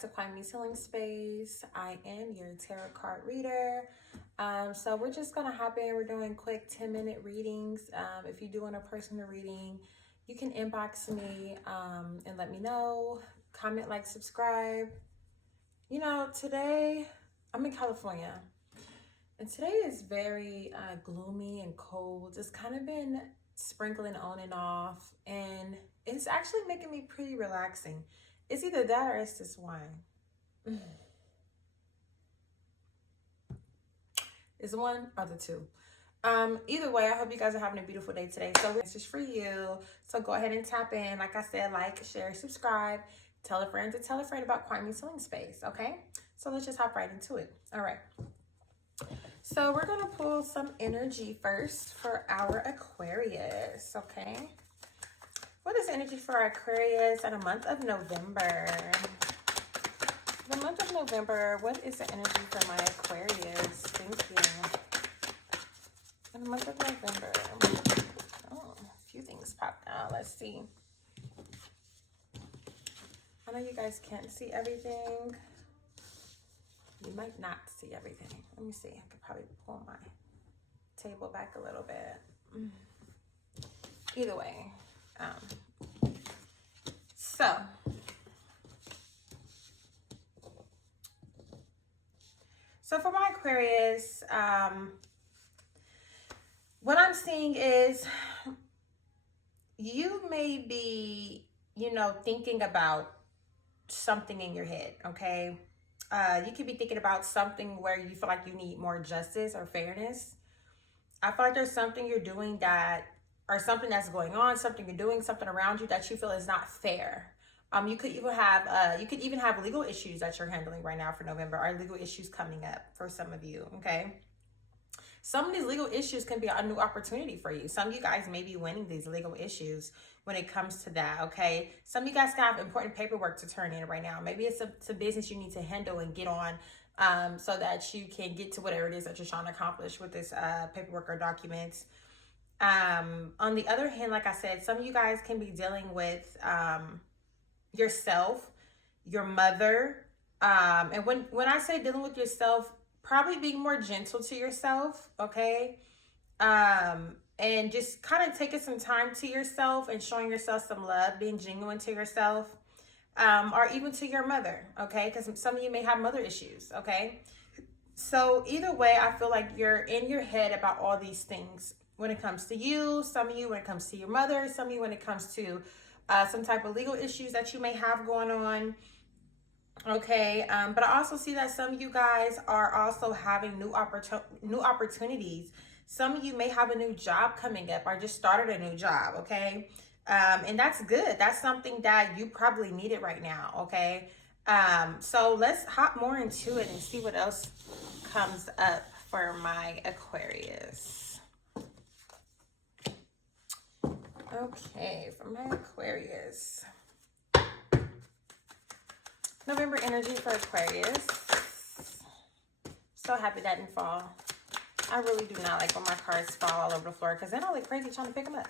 to AQUARIUS Healing Space. I am your tarot card reader. So we're just going to hop in. We're doing quick 10-minute readings. If you're doing a personal reading, you can inbox me and let me know. Comment, like, subscribe. You know, today I'm in California. And today is very gloomy and cold. It's kind of been sprinkling on and off. And it's actually making me pretty relaxing. It's either that or it's this wine. It's one or the two. Either way, I hope you guys are having a beautiful day today. So it's just for you. So go ahead and tap in. Like I said, like, share, subscribe. Tell a friend to tell a friend about AQUARIUS Healing Space, okay? So let's just hop right into it. All right. So we're going to pull some energy first for our Aquarius, okay? What is energy for our Aquarius in the month of November? The month of November, what is the energy for my Aquarius? Thank you. In the month of November. Oh, a few things popped out. Let's see. I know you guys can't see everything. You might not see everything. Let me see. I could probably pull my table back a little bit. Either way. So for my Aquarius, what I'm seeing is you may be, thinking about something in your head, okay? You could be thinking about something where you feel like you need more justice or fairness. I feel like there's something you're doing or something that's going on, something you're doing, something around you that you feel is not fair. You could even have legal issues that you're handling right now for November, or legal issues coming up for some of you, okay? Some of these legal issues can be a new opportunity for you. Some of you guys may be winning these legal issues when it comes to that, okay? Some of you guys have important paperwork to turn in right now. Maybe it's a business you need to handle and get on so that you can get to whatever it is that you're trying to accomplish with this paperwork or documents. On the other hand, like I said, some of you guys can be dealing with yourself, your mother. And when I say dealing with yourself, probably being more gentle to yourself, okay? And just kind of taking some time to yourself and showing yourself some love, being genuine to yourself, or even to your mother, okay? Because some of you may have mother issues, okay? So either way, I feel like you're in your head about all these things when it comes to you, some of you when it comes to your mother, some of you when it comes to some type of legal issues that you may have going on. Okay, but I also see that some of you guys are also having new opportunities. Some of you may have a new job coming up or just started a new job, okay? And that's good. That's something that you probably needed right now, okay? So let's hop more into it and see what else comes up for my Aquarius. Okay, for my Aquarius. November energy for Aquarius. So happy that didn't fall. I really do not like when my cards fall all over the floor because then I look crazy trying to pick them up.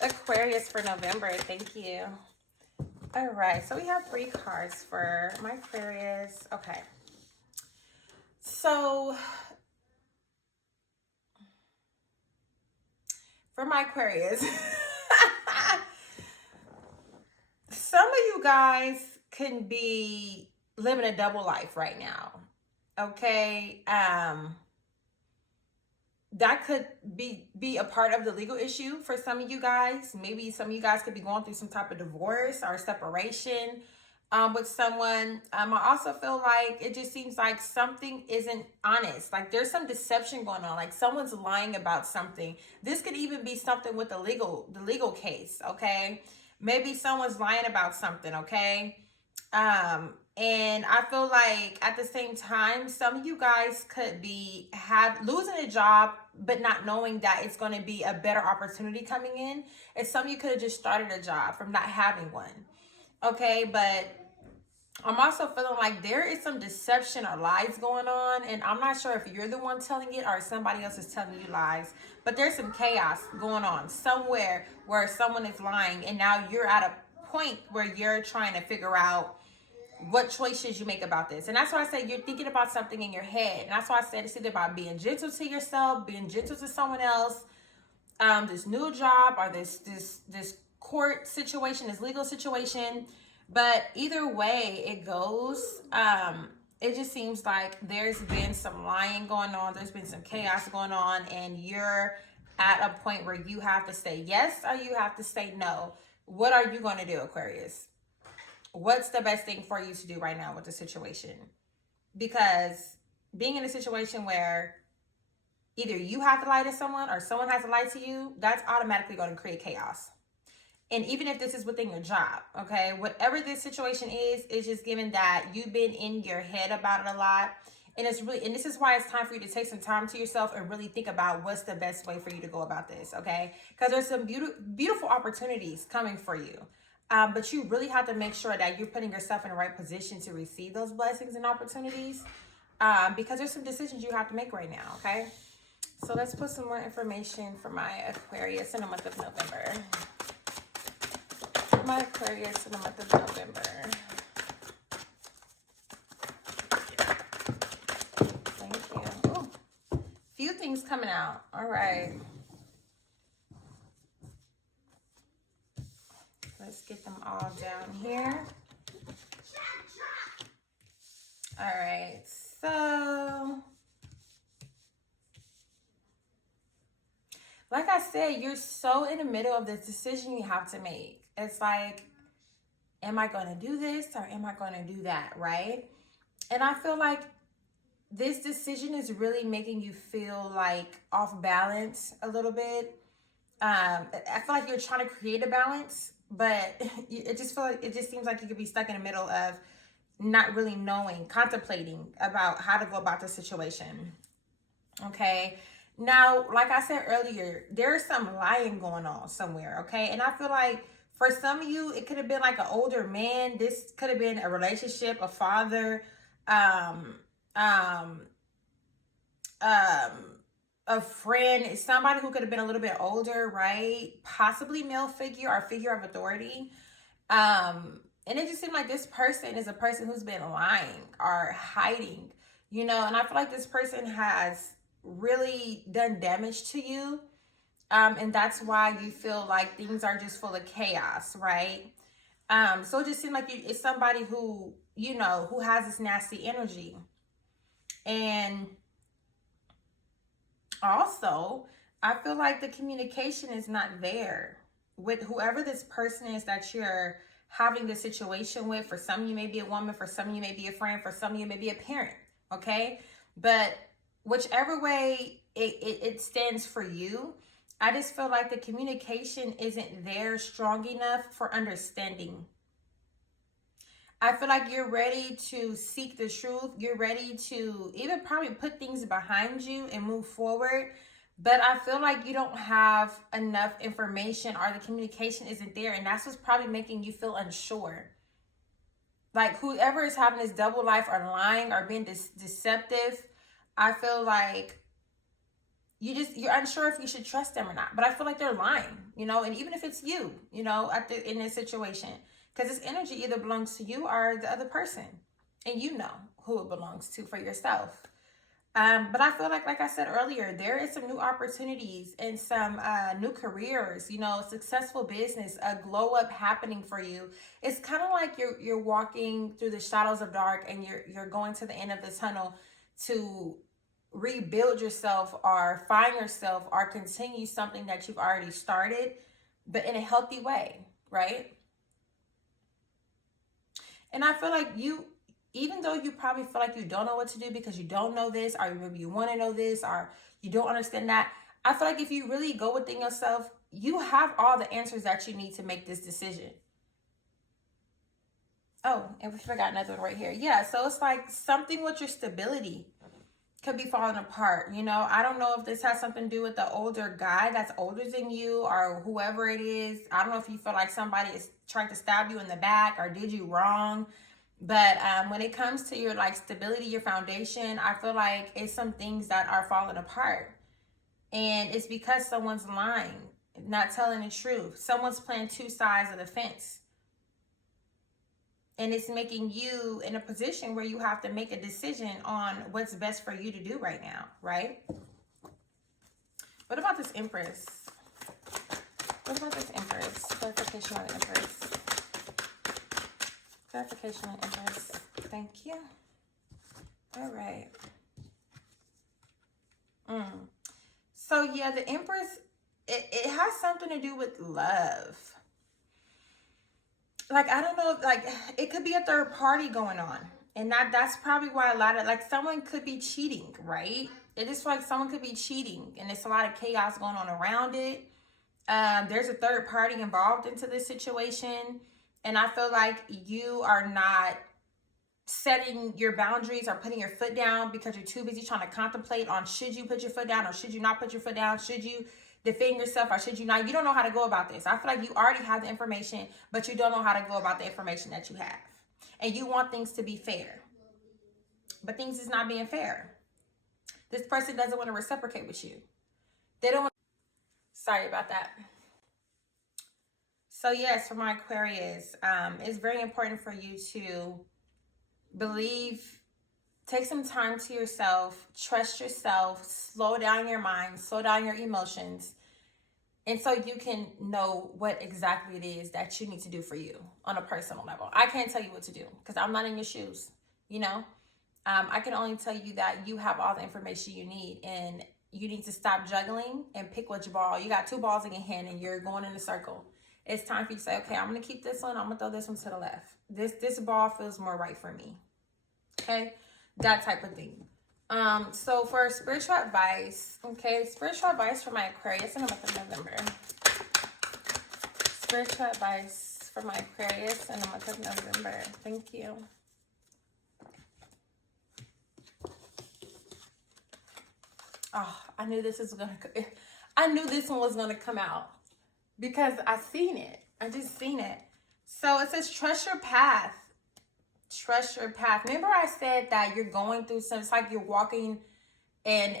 Aquarius for November. Thank you. All right. So we have 3 cards for my Aquarius. Okay. So for my Aquarius, some of you guys can be living a double life right now, okay? That could be a part of the legal issue for some of you guys. Maybe some of you guys could be going through some type of divorce or separation with someone. I also feel like it just seems like something isn't honest. Like there's some deception going on. Like someone's lying about something. This could even be something with the legal case, okay? Maybe someone's lying about something, okay? And I feel like at the same time, some of you guys could be losing a job, but not knowing that it's going to be a better opportunity coming in. And some of you could have just started a job from not having one. Okay, but I'm also feeling like there is some deception or lies going on, and I'm not sure if you're the one telling it or somebody else is telling you lies, but there's some chaos going on somewhere where someone is lying, and now you're at a point where you're trying to figure out what choice should you make about this. And that's why I say you're thinking about something in your head. And that's why I said it's either about being gentle to yourself, being gentle to someone else, this new job, or this court situation, this legal situation. But either way it goes, it just seems like there's been some lying going on, there's been some chaos going on, and you're at a point where you have to say yes or you have to say no. What are you going to do, Aquarius? What's the best thing for you to do right now with the situation? Because being in a situation where either you have to lie to someone or someone has to lie to you, that's automatically going to create chaos. And even if this is within your job, okay, whatever this situation is, it's just given that you've been in your head about it a lot. And it's really, and this is why it's time for you to take some time to yourself and really think about what's the best way for you to go about this, okay? Because there's some beautiful opportunities coming for you. But you really have to make sure that you're putting yourself in the right position to receive those blessings and opportunities. Because there's some decisions you have to make right now, okay? So let's put some more information for my Aquarius in the month of November. My Aquarius in the month of November. Thank you. Ooh, few things coming out. All right. Let's get them all down here. All right. So, like I said, you're so in the middle of this decision you have to make. It's like, am I going to do this or am I going to do that, right? And I feel like this decision is really making you feel like off balance a little bit. I feel like you're trying to create a balance, but it just seems like you could be stuck in the middle of not really knowing, contemplating about how to go about the situation. Okay. Now, like I said earlier, there's some lying going on somewhere. Okay. And I feel like for some of you, it could have been like an older man. This could have been a relationship, a father, a friend, somebody who could have been a little bit older, right? Possibly male figure or figure of authority. And it just seemed like this person is a person who's been lying or hiding, you know, and I feel like this person has really done damage to you. And that's why you feel like things are just full of chaos, right? So it just seemed like it's somebody who, you know, who has this nasty energy. And also, I feel like the communication is not there with whoever this person is that you're having the situation with. For some of you may be a woman, for some of you may be a friend, for some of you may be a parent, okay? But whichever way it stands for you, I just feel like the communication isn't there strong enough for understanding. I feel like you're ready to seek the truth. You're ready to even probably put things behind you and move forward. But I feel like you don't have enough information or the communication isn't there. And that's what's probably making you feel unsure. Like whoever is having this double life or lying or being deceptive, I feel like you're unsure if you should trust them or not. But I feel like they're lying, you know, and even if it's you, you know, in this situation. Because this energy either belongs to you or the other person. And you know who it belongs to for yourself. But I feel like I said earlier, there is some new opportunities and some new careers, you know, successful business, a glow up happening for you. It's kind of like you're walking through the shadows of dark and you're going to the end of the tunnel to rebuild yourself or find yourself or continue something that you've already started, but in a healthy way, right? And I feel like even though you probably feel like you don't know what to do because you don't know this, or maybe you want to know this, or you don't understand that, I feel like if you really go within yourself, you have all the answers that you need to make this decision. Oh, and we forgot another one right here. Yeah, so it's like something with your stability could be falling apart. You know, I don't know if this has something to do with the older guy that's older than you or whoever it is. I don't know if you feel like somebody is trying to stab you in the back or did you wrong. But when it comes to your like stability, your foundation, I feel like it's some things that are falling apart. And it's because someone's lying, not telling the truth. Someone's playing two sides of the fence. And it's making you in a position where you have to make a decision on what's best for you to do right now, right? What about this Empress? What about this Empress? Clarification on the Empress. Clarification on Empress. Thank you. All right. So yeah, the Empress, it has something to do with love. Like, I don't know, like, it could be a third party going on. And that's probably why a lot of, like, someone could be cheating, right? It is like someone could be cheating. And there's a lot of chaos going on around it. There's a third party involved into this situation. And I feel like you are not setting your boundaries or putting your foot down because you're too busy trying to contemplate on should you put your foot down or should you not put your foot down? Should you defend yourself or should you not? You don't know how to go about this. I feel like you already have the information, but you don't know how to go about the information that you have. And you want things to be fair. But things is not being fair. This person doesn't want to reciprocate with you. They don't want. Sorry about that. So yes, for my Aquarius, it's very important for you to believe, take some time to yourself, trust yourself, slow down your mind, slow down your emotions. And so you can know what exactly it is that you need to do for you on a personal level. I can't tell you what to do because I'm not in your shoes, you know. I can only tell you that you have all the information you need and you need to stop juggling and pick which ball. You got two balls in your hand and you're going in a circle. It's time for you to say, okay, I'm going to keep this one. I'm going to throw this one to the left. This ball feels more right for me. Okay, that type of thing. So for spiritual advice, okay, spiritual advice for my Aquarius in the month of November. Spiritual advice for my Aquarius in the month of November. Thank you. Oh, I knew this one was gonna come out because I seen it. I just seen it. So it says trust your path. Trust your path. Remember I said that you're going through some, it's like you're walking in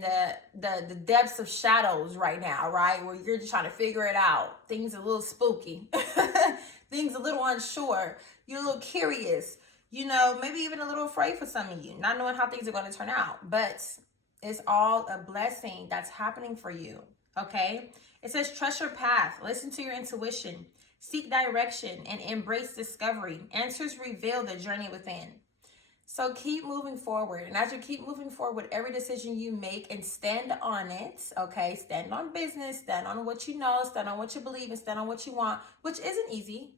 the depths of shadows right now, right? Where you're just trying to figure it out. Things a little spooky. Things a little unsure. You're a little curious. You know, maybe even a little afraid for some of you, not knowing how things are going to turn out. But it's all a blessing that's happening for you, okay? It says trust your path. Listen to your intuition. Seek direction and embrace discovery. Answers reveal the journey within. So keep moving forward. And as you keep moving forward with every decision you make and stand on it, okay? Stand on business, stand on what you know, stand on what you believe, and stand on what you want, which isn't easy.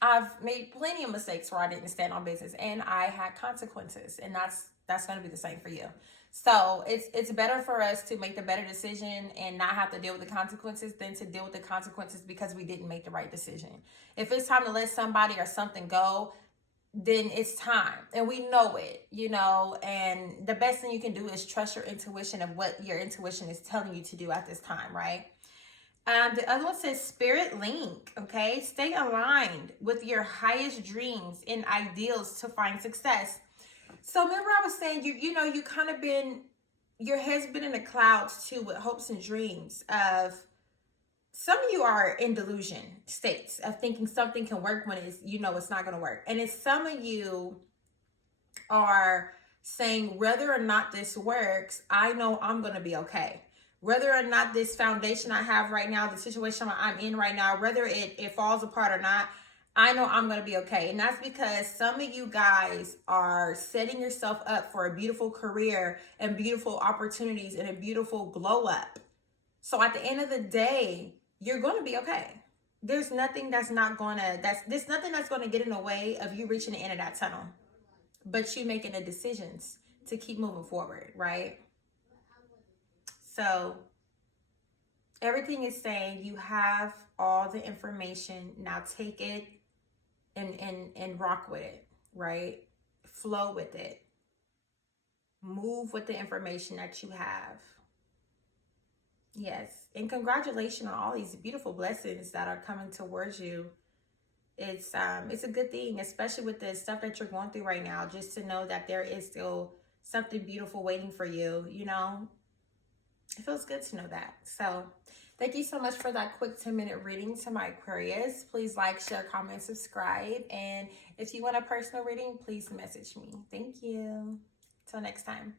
I've made plenty of mistakes where I didn't stand on business and I had consequences. And that's going to be the same for you. So it's better for us to make the better decision and not have to deal with the consequences than to deal with the consequences because we didn't make the right decision. If it's time to let somebody or something go, then it's time. And we know it, you know, and the best thing you can do is trust your intuition of what your intuition is telling you to do at this time, right? The other one says spirit link, okay? Stay aligned with your highest dreams and ideals to find success. So remember I was saying, you kind of been, your head's been in the clouds too with hopes and dreams of, some of you are in delusion states of thinking something can work when it's, it's not going to work. And it's some of you are saying whether or not this works, I know I'm going to be okay. Whether or not this foundation I have right now, the situation I'm in right now, whether it falls apart or not, I know I'm going to be okay. And that's because some of you guys are setting yourself up for a beautiful career and beautiful opportunities and a beautiful glow up. So at the end of the day, you're going to be okay. There's nothing that's going to get in the way of you reaching the end of that tunnel, but you making the decisions to keep moving forward, right? So everything is saying you have all the information. Now take it and rock with it, right? Flow with it. Move with the information that you have. Yes. And congratulations on all these beautiful blessings that are coming towards you. It's a good thing, especially with the stuff that you're going through right now, just to know that there is still something beautiful waiting for you, It feels good to know that. So Thank you so much for that quick 10-minute reading to my Aquarius. Please like, share, comment, subscribe. And if you want a personal reading, please message me. Thank you. Till next time.